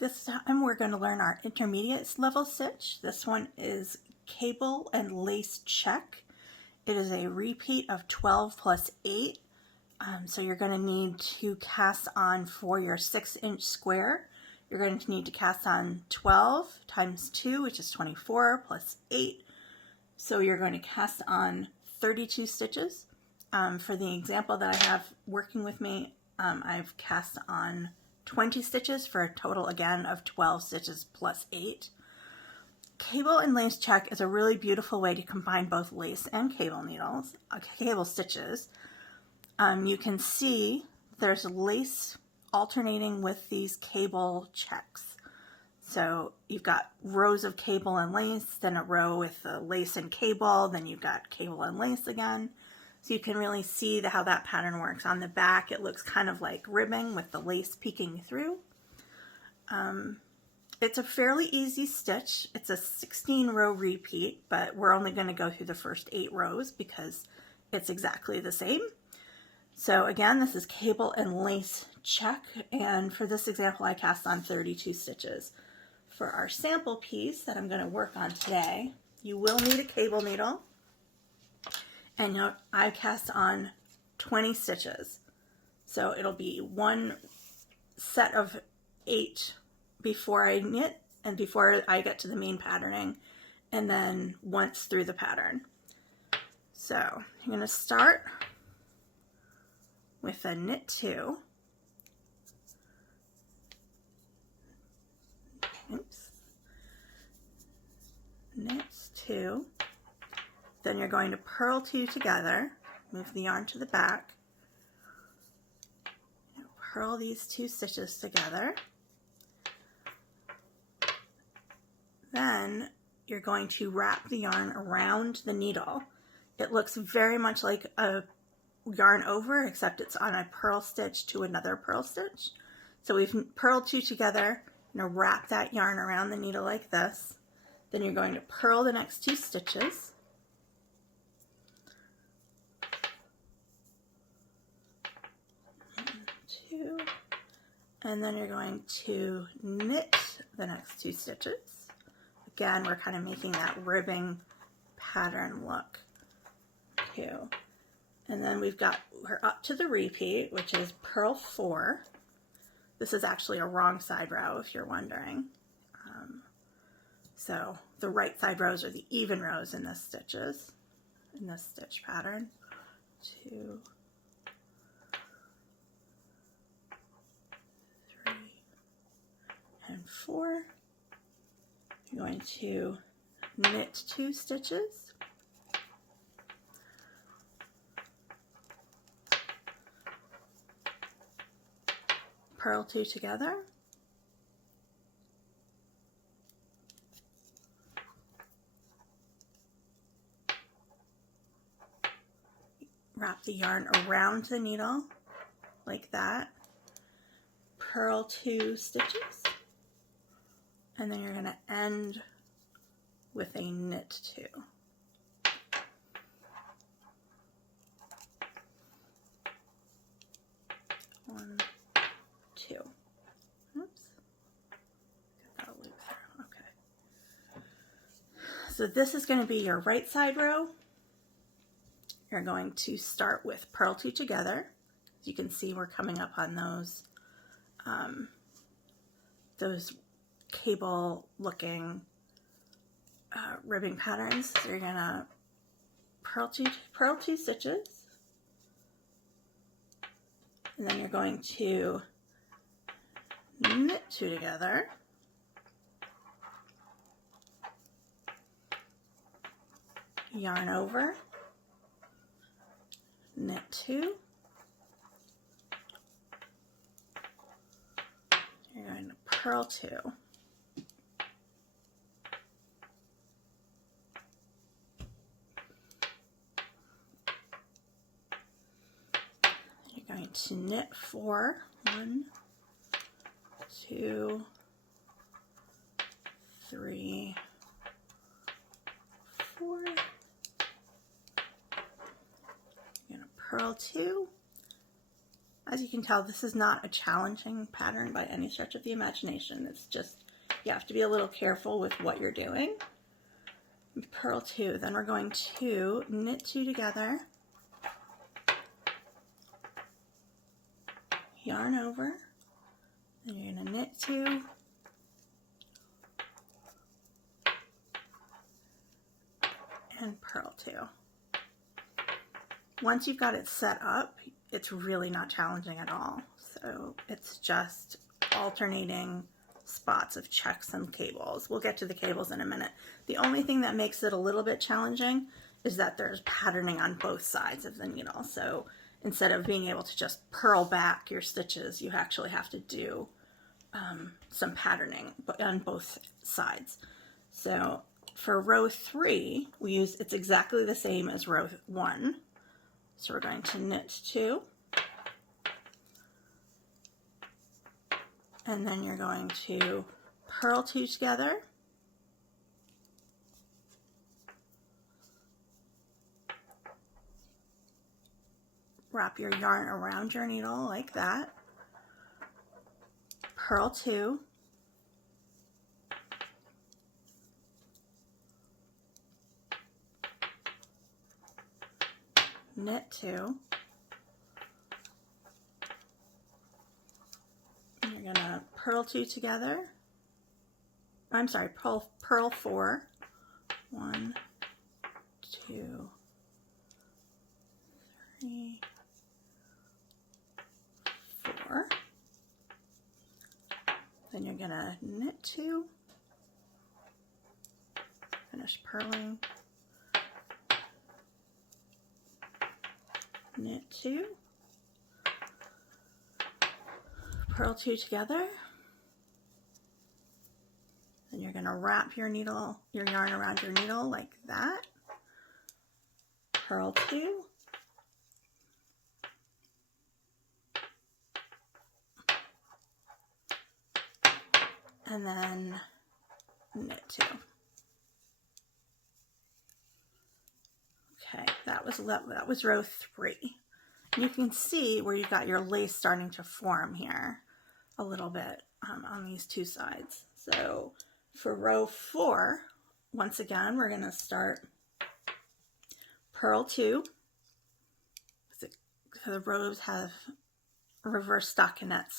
This time we're going to learn our intermediate level stitch. This one is cable and lace check. It is a repeat of 12 plus 8. So you're going to need to cast on for your 6-inch square. You're going to need to cast on 12 times 2, which is 24, plus 8. So you're going to cast on 32 stitches. For the example that I have working with me, I've cast on 20 stitches for a total, again, of 12 stitches plus 8. Cable and lace check is a really beautiful way to combine both lace and cable needles, cable stitches. You can see there's lace alternating with these cable checks. So you've got rows of cable and lace, then a row with the lace and cable, then you've got cable and lace again. So you can really see how that pattern works. On the back, it looks kind of like ribbing with the lace peeking through. It's a fairly easy stitch. It's a 16-row repeat, but we're only going to go through the first 8 rows because it's exactly the same. So again, this is cable and lace check, and for this example, I cast on 32 stitches. For our sample piece that I'm going to work on today, you will need a cable needle. And I cast on 20 stitches. So it'll be one set of 8 before I knit and before I get to the main patterning, and then once through the pattern. So I'm going to start with a knit 2. Oops. Knit 2. Then you're going to purl 2 together, move the yarn to the back, purl these 2 stitches together. Then you're going to wrap the yarn around the needle. It looks very much like a yarn over, except it's on a purl stitch to another purl stitch. So we've purled 2 together, and wrap that yarn around the needle like this. Then you're going to purl the next 2 stitches. 2, and then you're going to knit the next 2 stitches. Again, we're kind of making that ribbing pattern look too. And then we're up to the repeat, which is purl 4. This is actually a wrong side row if you're wondering. So the right side rows are the even rows in this stitch pattern. 2, 3, and 4. You're going to knit 2 stitches. Purl 2 together. Wrap the yarn around the needle like that. Purl 2 stitches. And then you're going to end with a knit 2. 1, 2. Oops. Got that loop through. Okay. So this is going to be your right side row. You're going to start with purl 2 together. As you can see, we're coming up on those cable looking ribbing patterns. So you're gonna purl 2 stitches, and then you're going to knit 2 together, yarn over, knit 2, you're going to purl 2. You're going to knit 4. 1, 2, 3, 4. You're going to purl 2, As you can tell, this is not a challenging pattern by any stretch of the imagination. It's just, you have to be a little careful with what you're doing. Purl 2, then we're going to knit 2 together, yarn over, then you're going to knit 2, and purl 2. Once you've got it set up, it's really not challenging at all. So it's just alternating spots of checks and cables. We'll get to the cables in a minute. The only thing that makes it a little bit challenging is that there's patterning on both sides of the needle. So instead of being able to just purl back your stitches, you actually have to do some patterning on both sides. So for row 3, it's exactly the same as row 1. So we're going to knit 2, and then you're going to purl 2 together, wrap your yarn around your needle like that, purl 2, knit 2, and you're gonna purl 2 together. I'm sorry, purl 4. 1, 2, 3, 4. Then you're gonna knit 2, finish purling, knit 2, purl 2 together, then you're going to wrap your yarn around your needle like that, purl 2, and then knit 2. Okay, that was row 3. And you can see where you've got your lace starting to form here a little bit on these two sides. So for row 4, once again, we're going to start purl 2. So the rows have reverse stockinette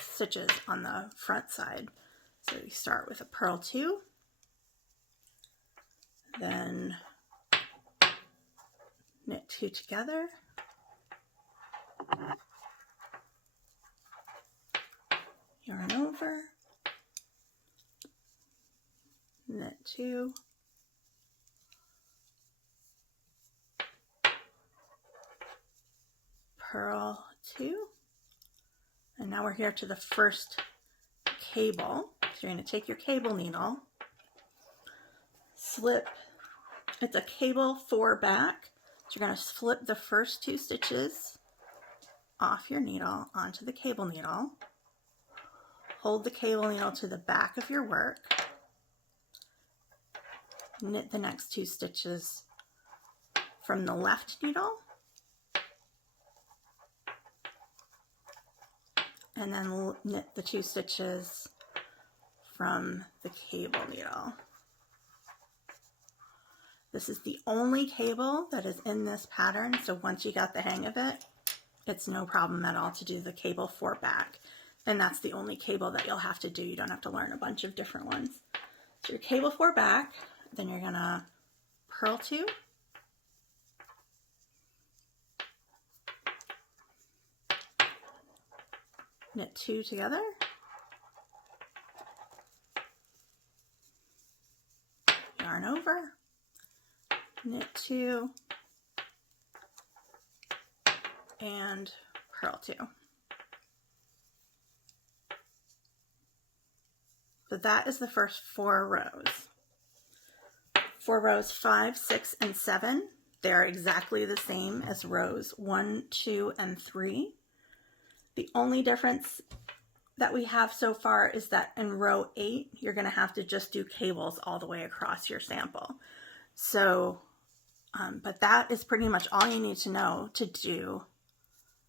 stitches on the front side. So you start with a purl 2, then knit 2 together, yarn over, knit 2, purl 2, and now we're here to the first cable. So you're going to take your cable needle, slip, it's a cable 4 back, so you're going to slip the first 2 stitches off your needle onto the cable needle, hold the cable needle to the back of your work, knit the next 2 stitches from the left needle, and then knit the 2 stitches from the cable needle. This is the only cable that is in this pattern, so once you got the hang of it, it's no problem at all to do the cable 4 back. And that's the only cable that you'll have to do. You don't have to learn a bunch of different ones. So your cable 4 back, then you're gonna purl 2, knit 2 together, yarn over, knit 2, and purl 2. So that is the first 4 rows. For rows 5, 6, and 7, they're exactly the same as rows 1, 2, and 3. The only difference that we have so far is that in row 8, you're going to have to just do cables all the way across your sample. So, but that is pretty much all you need to know to do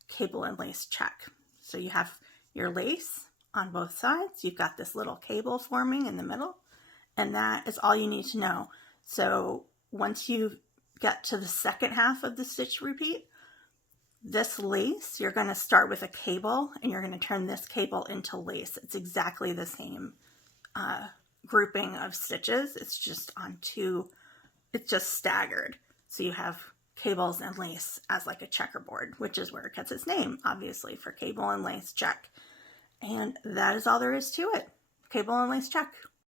cable and lace check. So you have your lace on both sides. You've got this little cable forming in the middle, and that is all you need to know. So once you get to the second half of the stitch repeat, this lace, you're going to start with a cable and you're going to turn this cable into lace. It's exactly the same grouping of stitches. It's just on two, it's just staggered. So you have cables and lace as like a checkerboard, which is where it gets its name, obviously, for cable and lace check. And that is all there is to it. Cable and lace check.